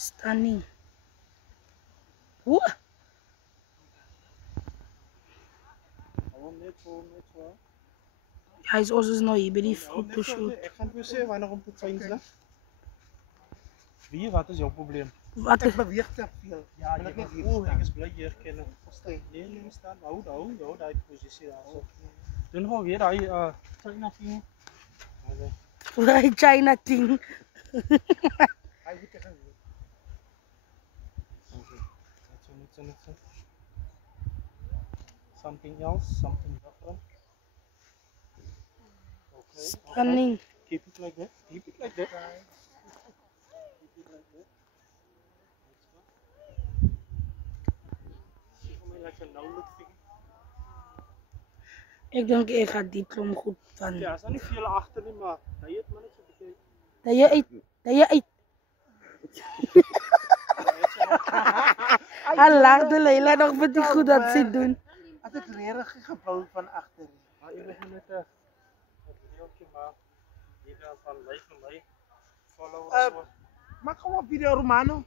Stunning. Oeh. Guys, ons is nou hier by die fotoshoot. Ek gaan vir jou sê wanneer om te change dan. Wie, wat is jouw probleem? Wat Ek beweeg te veel. Ja, Wil ek net hier ek staan? is blij hier kennen. Verstaan. Nee, staan. Hou, die positie daar. So. Doen gewoon weer die China thing. Right, China thing. Hy moet ek gaan doen. Net so. Something else, something different. Okay. Stunning. Keep it like that. Keep it like that. See for me like a no look thing. Ek dink ek gaan die klom goed van. Ja, is daar nie veel agter nie, maar hy het maar net so 'n bietjie. Dat jy uit. Hij lacht de Leila nog met die goed dat ze doen. As ek regtig gebou van agter. Maar jy moet net 'n videoetjie maak. Hier dan van my followers. Maak gewoon een video, Romano.